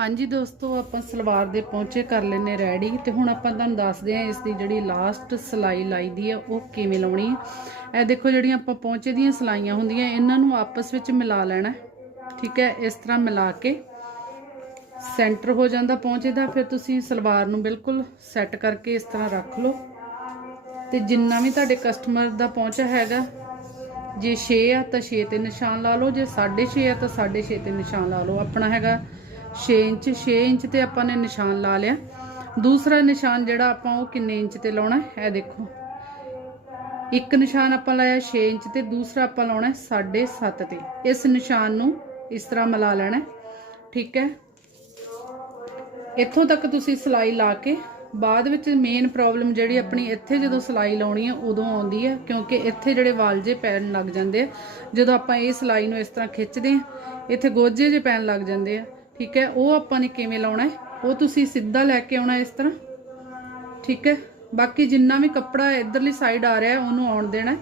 ਹਾਂਜੀ ਦੋਸਤੋ, ਆਪਾਂ ਸਲਵਾਰ ਦੇ ਪੌਂਚੇ ਕਰ ਲੈਨੇ ਰੈਡੀ ਤੇ ਹੁਣ ਆਪਾਂ ਤੁਹਾਨੂੰ ਦੱਸਦੇ ਹਾਂ ਇਸ ਦੀ ਜਿਹੜੀ ਲਾਸਟ ਸਲਾਈ ਲਾਈ ਦੀ ਆ, ਉਹ ਕਿਵੇਂ ਲਾਉਣੀ ਹੈ ਇਹ ਦੇਖੋ ਜਿਹੜੀਆਂ ਆਪਾਂ ਪੌਂਚੇ ਦੀਆਂ ਸਲਾਈਆਂ ਹੁੰਦੀਆਂ, ਇਹਨਾਂ ਨੂੰ ਆਪਸ ਵਿੱਚ ਮਿਲਾ ਲੈਣਾ। ਠੀਕ ਹੈ, ਇਸ ਤਰ੍ਹਾਂ ਮਿਲਾ ਕੇ ਸੈਂਟਰ ਹੋ ਜਾਂਦਾ ਪੌਂਚੇ ਦਾ। ਫਿਰ ਤੁਸੀਂ ਸਲਵਾਰ ਨੂੰ ਬਿਲਕੁਲ ਸੈੱਟ ਕਰਕੇ ਇਸ ਤਰ੍ਹਾਂ ਰੱਖ ਲਓ। ਤੇ ਜਿੰਨਾ ਵੀ ਤੁਹਾਡੇ ਕਸਟਮਰ ਦਾ ਪਹੁੰਚਾ ਹੈਗਾ, ਜੇ 6 ਆ ਤਾਂ 6 ਤੇ ਨਿਸ਼ਾਨ ਲਾ ਲਓ, ਜੇ 6.5 ਆ ਤਾਂ 6.5 ਤੇ ਨਿਸ਼ਾਨ ਲਾ ਲਓ। ਆਪਣਾ ਹੈਗਾ 6 ਇੰਚ 6 ਇੰਚ ਤੇ ਆਪਾਂ ਨੇ ਨਿਸ਼ਾਨ ਲਾ ਲਿਆ। ਦੂਸਰਾ ਨਿਸ਼ਾਨ ਜਿਹੜਾ ਆਪਾਂ ਉਹ ਕਿੰਨੇ ਇੰਚ ਤੇ ਲਾਉਣਾ ਹੈ? ਇਹ ਦੇਖੋ। ਇੱਕ ਨਿਸ਼ਾਨ ਆਪਾਂ ਲਾਇਆ 6 ਇੰਚ ਤੇ, ਦੂਸਰਾ ਆਪਾਂ ਲਾਉਣਾ 7.5 ਤੇ। ਇਸ ਨਿਸ਼ਾਨ ਨੂੰ ਇਸ ਤਰ੍ਹਾਂ ਮਿਲਾ ਲੈਣਾ ਹੈ। ਠੀਕ ਹੈ? ਇੱਥੋਂ ਤੱਕ ਤੁਸੀਂ ਸਲਾਈ ਲਾ ਕੇ, ਬਾਅਦ ਵਿੱਚ ਮੇਨ ਪ੍ਰੋਬਲਮ ਜਿਹੜੀ ਆਪਣੀ ਇੱਥੇ ਜਦੋਂ ਸਲਾਈ ਲਾਉਣੀ ਹੈ, ਉਦੋਂ ਆਉਂਦੀ ਹੈ। ਕਿਉਂਕਿ ਇੱਥੇ ਜਿਹੜੇ ਵਾਲਜੇ ਪੈਣ ਲੱਗ ਜਾਂਦੇ ਆ। ਜਦੋਂ ਆਪਾਂ ਇਹ ਸਲਾਈ ਨੂੰ ਇਸ ਤਰ੍ਹਾਂ ਖਿੱਚਦੇ ਆ ਇੱਥੇ ਗੋਜੇ ਜੇ ਪੈਣ ਲੱਗ ਜਾਂਦੇ ਆ। ਠੀਕ ਹੈ? ਉਹ ਆਪਾਂ ਨੇ ਕਿਵੇਂ ਲਾਉਣਾ ਹੈ? ਉਹ ਤੁਸੀਂ ਸਿੱਧਾ ਲੈ ਕੇ ਆਉਣਾ ਇਸ ਤਰ੍ਹਾਂ। ਠੀਕ ਹੈ? ਬਾਕੀ ਜਿੰਨਾ ਵੀ ਕੱਪੜਾ ਇਧਰਲੀ ਸਾਈਡ ਆ ਰਿਹਾ ਉਹਨੂੰ ਆਉਣ ਦੇਣਾ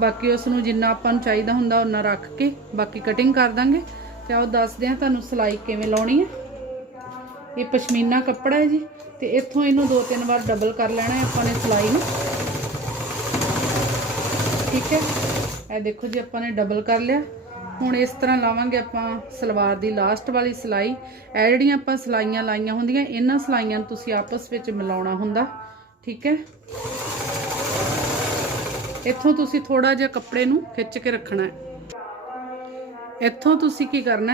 ਬਾਕੀ ਉਸ ਨੂੰ ਜਿੰਨਾ ਆਪਾਂ ਨੂੰ ਚਾਹੀਦਾ ਹੁੰਦਾ ਉਹਨਾਂ ਰੱਖ ਕੇ ਬਾਕੀ ਕਟਿੰਗ ਕਰ ਦਾਂਗੇ। ਤੇ ਆਓ ਦੱਸਦੇ ਹਾਂ ਤੁਹਾਨੂੰ ਸਲਾਈ ਕਿਵੇਂ ਲਾਉਣੀ ਹੈ। ਇਹ ਪਸ਼ਮੀਨਾ ਕੱਪੜਾ ਹੈ ਜੀ। ਤੇ ਇੱਥੋਂ ਇਹਨੂੰ ਦੋ ਤਿੰਨ ਵਾਰ ਡਬਲ ਕਰ ਲੈਣਾ ਹੈ ਆਪਾਂ ਨੇ ਸਲਾਈ ਨੂੰ। ਠੀਕ ਹੈ? ਇਹ ਦੇਖੋ ਜੀ, ਆਪਾਂ ਨੇ ਡਬਲ ਕਰ ਲਿਆ। ਹੁਣ ਇਸ ਤਰ੍ਹਾਂ ਲਾਵਾਂਗੇ ਆਪਾਂ ਸਲਵਾਰ ਦੀ ਲਾਸਟ ਵਾਲੀ ਸਲਾਈ। ਇਹ ਜਿਹੜੀਆਂ ਆਪਾਂ ਸਲਾਈਆਂ ਲਾਈਆਂ ਹੁੰਦੀਆਂ, ਇਹਨਾਂ ਸਲਾਈਆਂ ਨੂੰ ਤੁਸੀਂ ਆਪਸ ਵਿੱਚ ਮਿਲਾਉਣਾ ਹੁੰਦਾ, ਠੀਕ ਹੈ? ਇੱਥੋਂ ਤੁਸੀਂ ਥੋੜਾ ਜਿਹਾ ਕੱਪੜੇ ਨੂੰ ਖਿੱਚ ਕੇ ਰੱਖਣਾ ਹੈ। ਇੱਥੋਂ ਤੁਸੀਂ ਕੀ ਕਰਨਾ